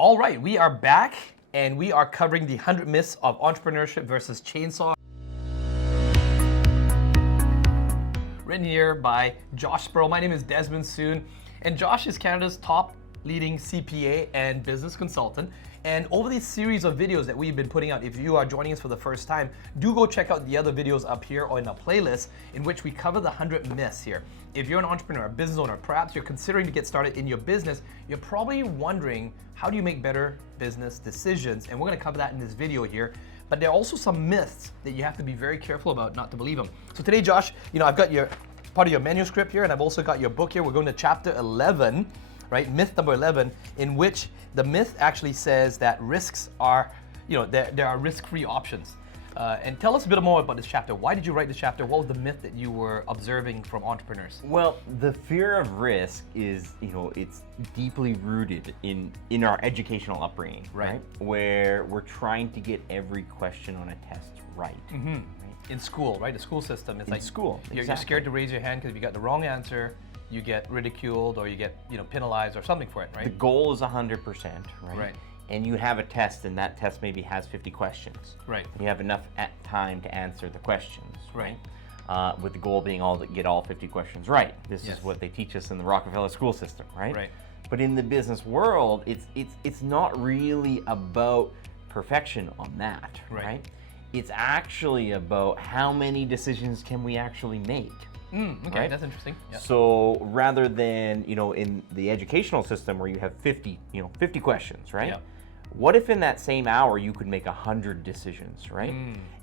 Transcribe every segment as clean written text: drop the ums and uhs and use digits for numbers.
All right, we are back and we are covering the 100 myths of entrepreneurship versus chainsaw. Written here by Josh Spurrell. My name is Desmond Soon, and Josh is Canada's top leading CPA and business consultant. And over this series of videos that we've been putting out, if you are joining us for the first time, do go check out the other videos up here or in a playlist in which we cover the 100 myths here. If you're an entrepreneur, a business owner, perhaps you're considering to get started in your business, you're probably wondering, how do you make better business decisions? And we're gonna cover that in this video here. But there are also some myths that you have to be very careful about not to believe them. So today, Josh, I've got part of your manuscript here, and I've also got your book here. We're going to chapter 11, right? Myth number 11, in which the myth actually says that risks are, there are risk-free options. And tell us a bit more about this chapter. Why did you write this chapter? What was the myth that you were observing from entrepreneurs? Well, the fear of risk is, it's deeply rooted in our educational upbringing, right? Where we're trying to get every question on a test right. Mm-hmm. In school, right? The school system is in school. You're scared to raise your hand because if you got the wrong answer, you get ridiculed or you get penalized or something for it, right? The goal is 100%, right? Right. And you have a test, and that test maybe has 50 questions. Right. And you have enough time to answer the questions, right? With the goal being get all 50 questions right. This is what they teach us in the Rockefeller school system, right? Right. But in the business world, it's not really about perfection on that, right? It's actually about how many decisions can we actually make. Okay, that's interesting. Yep. So rather than, in the educational system where you have 50 questions, right? Yep. What if in that same hour you could make 100 decisions, right?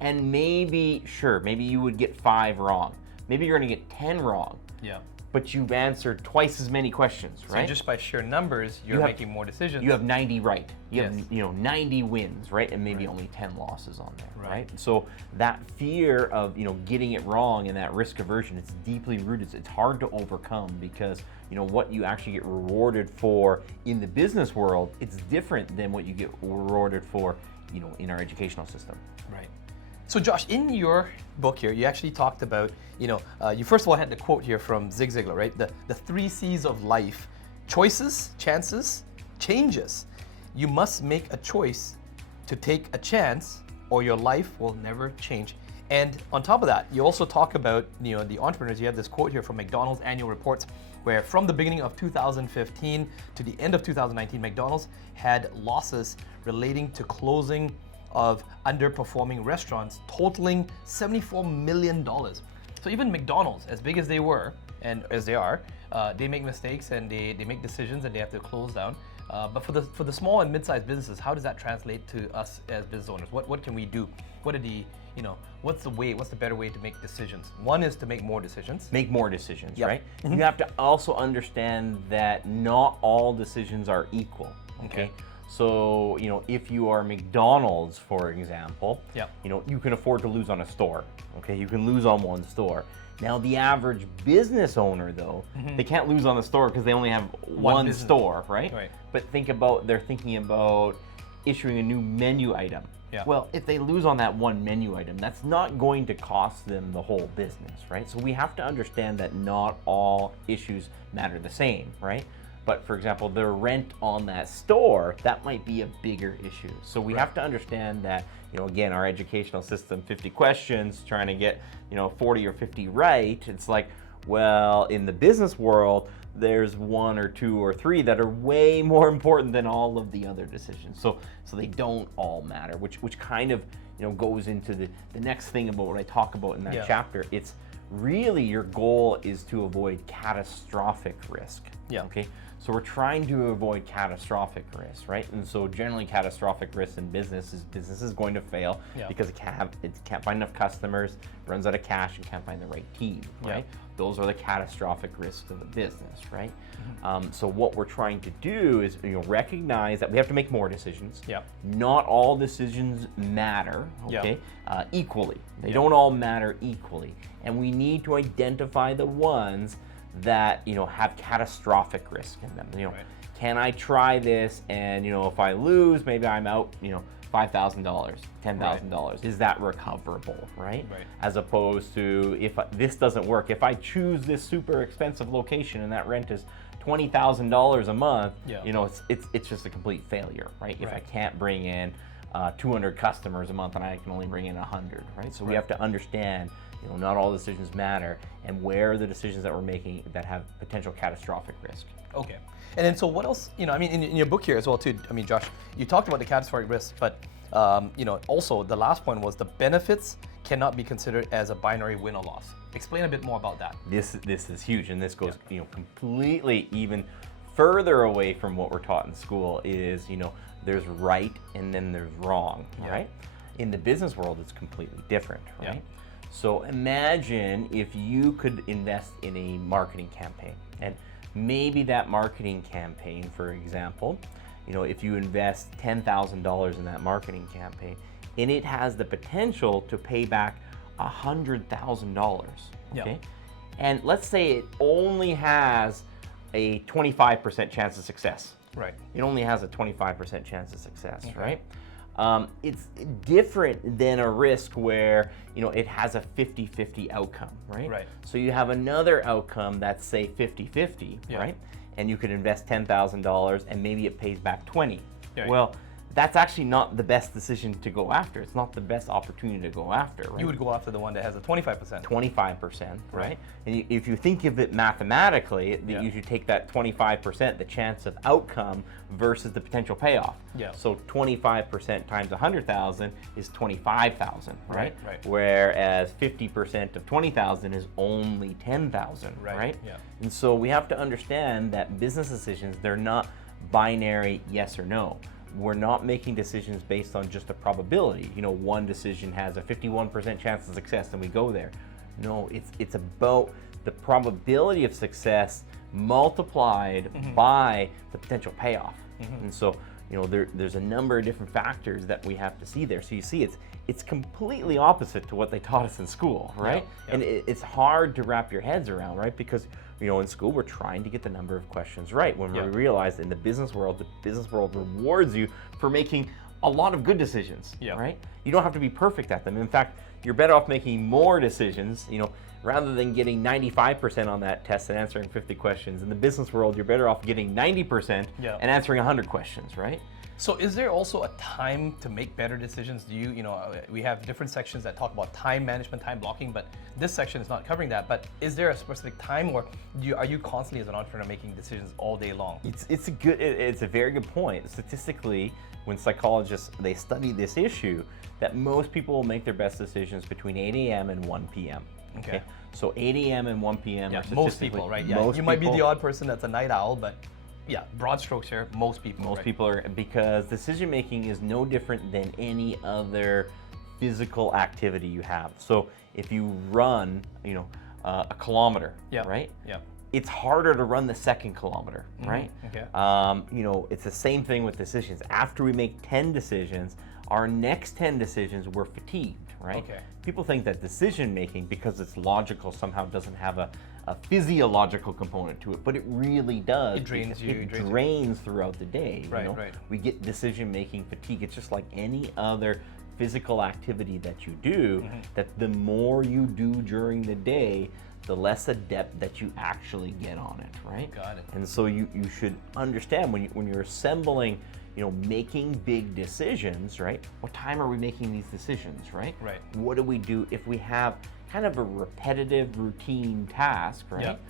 And maybe you would get 5 wrong. Maybe you're gonna get 10 wrong. Yeah. But you've answered twice as many questions, right? So just by sheer numbers, you're making more decisions. You have 90 right. You have 90 wins, right? And maybe only 10 losses on there, right? So that fear of getting it wrong and that risk aversion, it's deeply rooted. It's hard to overcome because what you actually get rewarded for in the business world, it's different than what you get rewarded for, in our educational system. Right. So Josh, in your book here, you actually talked about, you first of all had the quote here from Zig Ziglar, right? The 3 C's of life: choices, chances, changes. You must make a choice to take a chance or your life will never change. And on top of that, you also talk about, the entrepreneurs. You have this quote here from McDonald's annual reports, where from the beginning of 2015 to the end of 2019, McDonald's had losses relating to closing of underperforming restaurants totaling $74 million. So even McDonald's, as big as they were, and as they are, they make mistakes and they make decisions and they have to close down. But for the small and mid-sized businesses, how does that translate to us as business owners? What can we do? What are the, what's the better way to make decisions? One is to make more decisions. Make more decisions, right? You have to also understand that not all decisions are equal, okay? So, if you are McDonald's, for example, you can afford to lose on a store, okay? You can lose on one store. Now, the average business owner, though, they can't lose on the store because they only have one store, right? But they're thinking about issuing a new menu item. Well, if they lose on that one menu item, that's not going to cost them the whole business, right? So we have to understand that not all issues matter the same, right? But for example, the rent on that store, that might be a bigger issue. So we have to understand that, again, our educational system, 50 questions, trying to get, 40 or 50 right. It's like, well, in the business world, there's 1 or 2 or 3 that are way more important than all of the other decisions. So they don't all matter, which kind of, goes into the next thing about what I talk about in that chapter. It's really your goal is to avoid catastrophic risk. Okay. So we're trying to avoid catastrophic risk, right? And so generally catastrophic risk in business is going to fail because it can't find enough customers, runs out of cash, and can't find the right team, right? Those are the catastrophic risks of the business, right? So what we're trying to do is recognize that we have to make more decisions. Not all decisions matter, okay, equally. They don't all matter equally. And we need to identify the ones that have catastrophic risk in them. Can I try this and if I lose, maybe I'm out $5,000, $10,000. Is that recoverable, right? As opposed to if this doesn't work, if I choose this super expensive location and that rent is $20,000 a month, Yeah. you know, it's just a complete failure, right? If I Right. can't bring in 200 customers a month and I can only bring in 100, right? So we Right. have to understand, you know, not all decisions matter, and where are the decisions that we're making that have potential catastrophic risk. Okay. And then so what else, you know, I mean, in your book here as well too, I mean, Josh, you talked about the catastrophic risk, but, you know, also the last point was the benefits cannot be considered as a binary win or loss. Explain a bit more about that. This is huge, and this goes, you know, completely even further away from what we're taught in school is, you know, there's right and then there's wrong, right? In the business world, it's completely different, right? So imagine if you could invest in a marketing campaign, and maybe that marketing campaign, for example, you know, if you invest $10,000 in that marketing campaign, and it has the potential to pay back $100,000, okay? And let's say it only has a 25% chance of success. Right. It only has a 25% chance of success, right? It's different than a risk where, you know, it has a 50-50 outcome, right? Right. So you have another outcome that's, say, 50-50, right? And you could invest $10,000 and maybe it pays back 20. Right. Well, that's actually not the best decision to go after. It's not the best opportunity to go after, right? You would go after the one that has a 25%. 25%, right? And if you think of it mathematically, you should take that 25%, the chance of outcome versus the potential payoff. Yeah. So 25% times 100,000 is 25,000, right? Right. Whereas 50% of 20,000 is only 10,000, right? Yeah. And so we have to understand that business decisions, they're not binary yes or no. We're not making decisions based on just a probability. You know, one decision has a 51% chance of success and we go there. No, it's about the probability of success multiplied by the potential payoff. And so, you know, there's a number of different factors that we have to see there. So you see, it's completely opposite to what they taught us in school, right? And it's hard to wrap your heads around, right? Because, you know, in school, we're trying to get the number of questions right, when we realize in the business world rewards you for making a lot of good decisions, right? You don't have to be perfect at them. In fact, you're better off making more decisions, you know, rather than getting 95% on that test and answering 50 questions. In the business world, you're better off getting 90% and answering 100 questions, right? So is there also a time to make better decisions? Do you know, we have different sections that talk about time management, time blocking, but this section is not covering that. But is there a specific time, or are you constantly as an entrepreneur making decisions all day long? It's a very good point. Statistically, when psychologists, they study this issue, that most people will make their best decisions between 8 a.m. and 1 p.m. Okay. So 8 a.m. and 1 p.m. are most people, right? Yeah. You might be the odd person that's a night owl, but yeah, broad strokes here, most people. Most people are, because decision making is no different than any other physical activity you have. So if you run, you know, a kilometer, right? Yeah. It's harder to run the second kilometer, right? Okay. You know, it's the same thing with decisions. After we make 10 decisions, our next 10 decisions, we're fatigued, right? Okay. People think that decision making, because it's logical, somehow doesn't have a physiological component to it, but it really does. It drains you. It drains throughout the day. Right, you know? right. We get decision making fatigue. It's just like any other physical activity that you do, that the more you do during the day, the less adept that you actually get on it, right? Got it. And so you should understand when you're assembling, you know, making big decisions, right? What time are we making these decisions, right? Right. What do we do if we have kind of a repetitive routine task, right? Yep.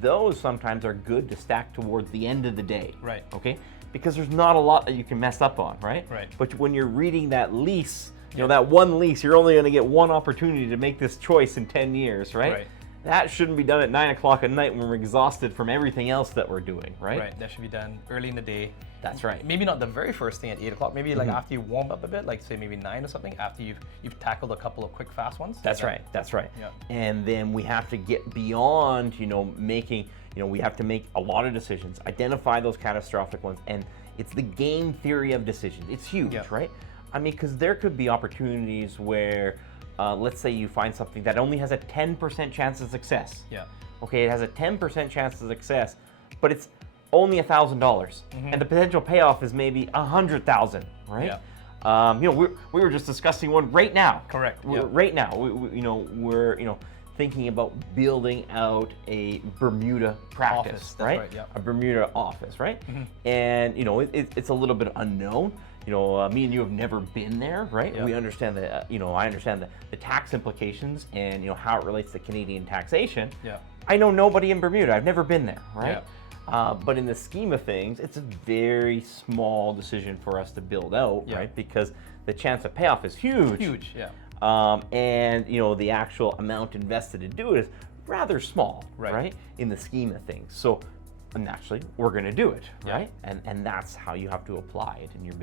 Those sometimes are good to stack towards the end of the day. Right. Okay? Because there's not a lot that you can mess up on, right? Right. But when you're reading that lease, you know, that one lease, you're only going to get one opportunity to make this choice in 10 years, right? Right. That shouldn't be done at 9 o'clock at night when we're exhausted from everything else that we're doing, right? Right, that should be done early in the day. That's right. Maybe not the very first thing at 8 o'clock, maybe like after you warm up a bit, like say maybe 9 or something, after you've tackled a couple of quick fast ones. That's right, that's right. Yeah. And then we have to get beyond, you know, making, you know, we have to make a lot of decisions, identify those catastrophic ones, and it's the game theory of decisions. It's huge, right? I mean, because there could be opportunities where, let's say you find something that only has a 10% chance of success. Yeah. Okay, it has a 10% chance of success, but it's only $1,000, and the potential payoff is maybe $100,000, right? Yeah. You know, we were just discussing one right now. Correct. Right now, you know, we're, you know, thinking about building out a Bermuda practice, Office, that's right? right, yeah. A Bermuda office, right? And you know, it's a little bit unknown. You know, me and you have never been there, right? Yeah. We understand the, you know, I understand the tax implications and, you know, how it relates to Canadian taxation. Yeah. I know nobody in Bermuda. I've never been there, right? Yeah. But in the scheme of things, it's a very small decision for us to build out, Yeah. right? Because the chance of payoff is huge. Huge, yeah. And you know, the actual amount invested to do it is rather small, Right. right? In the scheme of things. So naturally, we're going to do it, Yeah. right? And that's how you have to apply it in your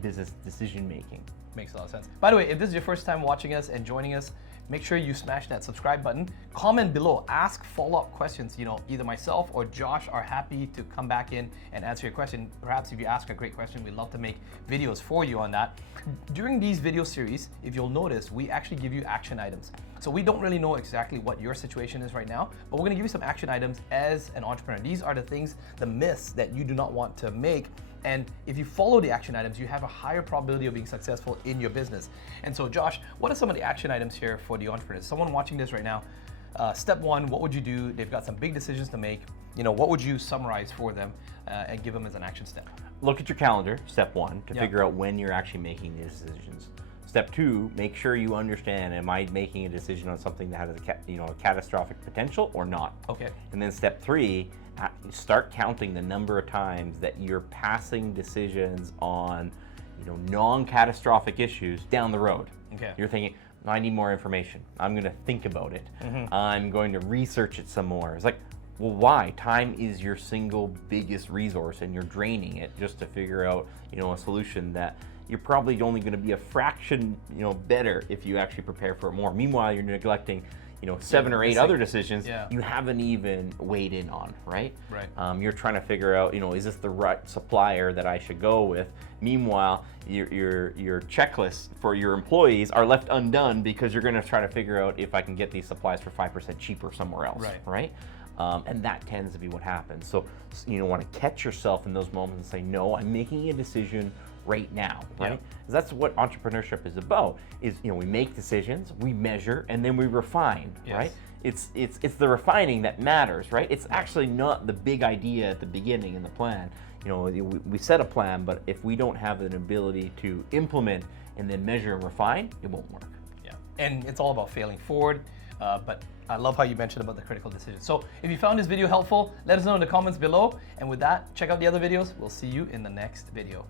business decision making. Makes a lot of sense. By the way, if this is your first time watching us and joining us, make sure you smash that subscribe button. Comment below, ask follow-up questions. You know, either myself or Josh are happy to come back in and answer your question. Perhaps if you ask a great question, we'd love to make videos for you on that. During these video series, if you'll notice, we actually give you action items. So we don't really know exactly what your situation is right now, but we're gonna give you some action items as an entrepreneur. These are the things, the myths that you do not want to make. And if you follow the action items, you have a higher probability of being successful in your business. And so Josh, what are some of the action items here for the entrepreneurs? Someone watching this right now, step one, what would you do? They've got some big decisions to make. You know, what would you summarize for them and give them as an action step? Look at your calendar, step one, to Yeah. figure out when you're actually making these decisions. Step two, make sure you understand, am I making a decision on something that has a catastrophic potential or not? Okay. And then step three, start counting the number of times that you're passing decisions on, you know, non-catastrophic issues down the road. Okay. You're thinking, I need more information. I'm going to think about it. I'm going to research it some more. It's like, well, why? Time is your single biggest resource, and you're draining it just to figure out, you know, a solution that you're probably only going to be a fraction, you know, better if you actually prepare for it more. Meanwhile, you're neglecting, you know, 7 or 8 other decisions you haven't even weighed in on, right? Right. You're trying to figure out, you know, is this the right supplier that I should go with? Meanwhile, your checklist for your employees are left undone because you're going to try to figure out if I can get these supplies for 5% cheaper somewhere else, right? And that tends to be what happens. So you want to catch yourself in those moments and say, no, I'm making a decision right now, right? 'Cause that's what entrepreneurship is about. Is, you know, we make decisions, we measure, and then we refine, right? It's the refining that matters, right? It's actually not the big idea at the beginning in the plan. You know, we set a plan, but if we don't have an ability to implement and then measure and refine, it won't work. Yeah, and it's all about failing forward. But I love how you mentioned about the critical decision. So if you found this video helpful, let us know in the comments below. And with that, check out the other videos. We'll see you in the next video.